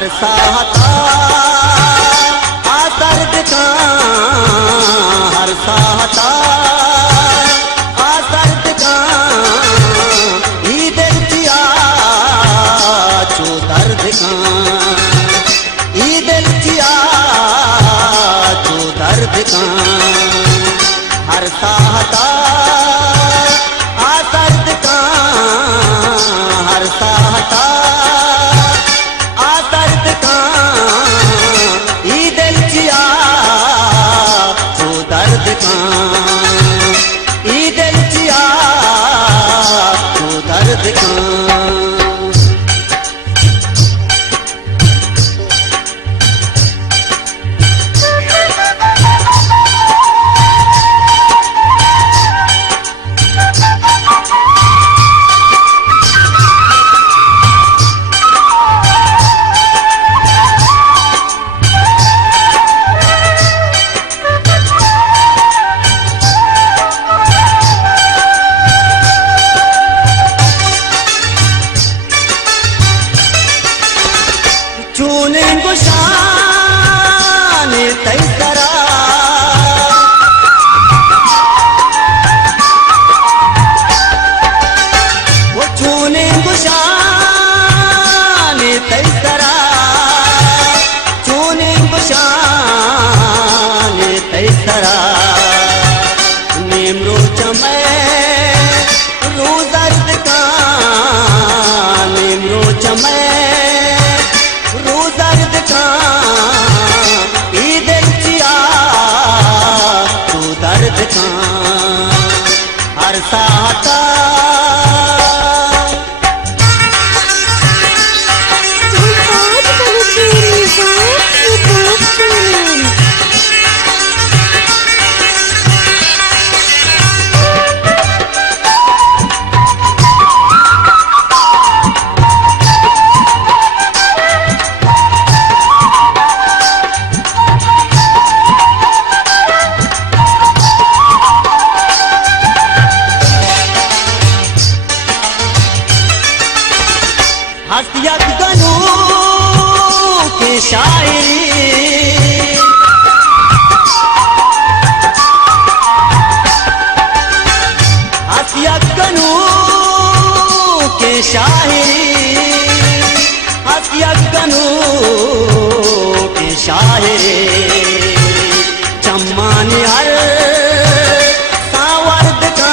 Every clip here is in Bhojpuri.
हर साहता आ दर्द का हर साहता आ दर्द का ई दिल किया जो दर्द का ई दिल किया जो दर्द का हर साहता आ दर्द का हर साहता हर साहता हस्तियत गनू की शायरी हस्तियत गनू की शायरी हस्तियत गनू की शायरी चम्मानी हर सावर्द का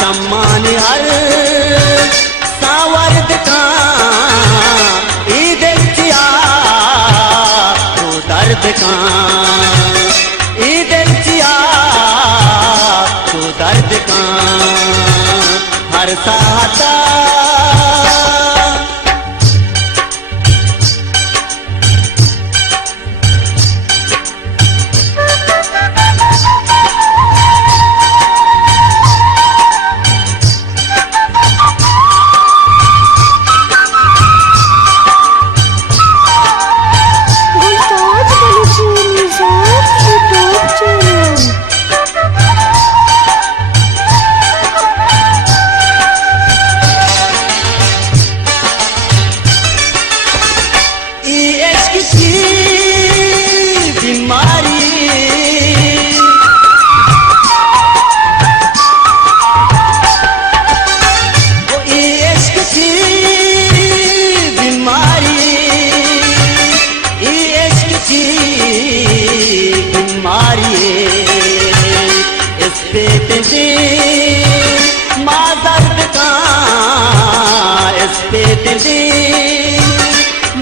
चम्मानी हर सावर्द का ई दिल किया तो दर्द का ई दिल किया तो दर्द का हर साहता माँ दर्द का इस पे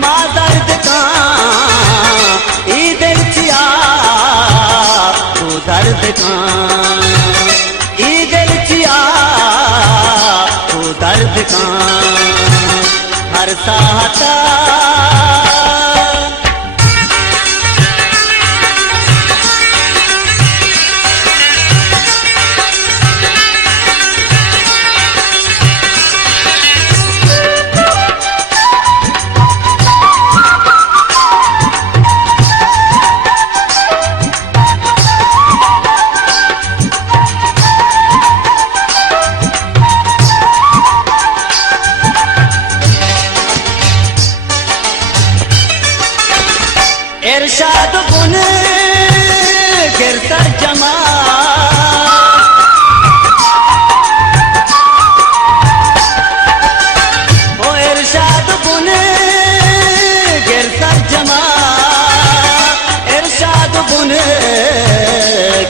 माँ दर्द का ई दिल किया तो दर्द का ई दिल किया तो दर्द का हर साहता इरशाद बुन गिर तर्जमा ओ इरशाद बुन गिर तर्जमा इरशाद बुन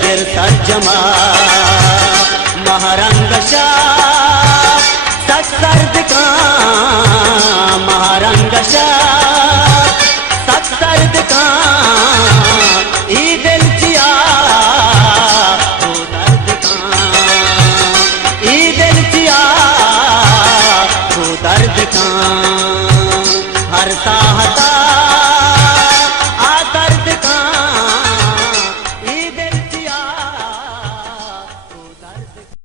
गिर तर्जमा महरंग शाह सच सर्द का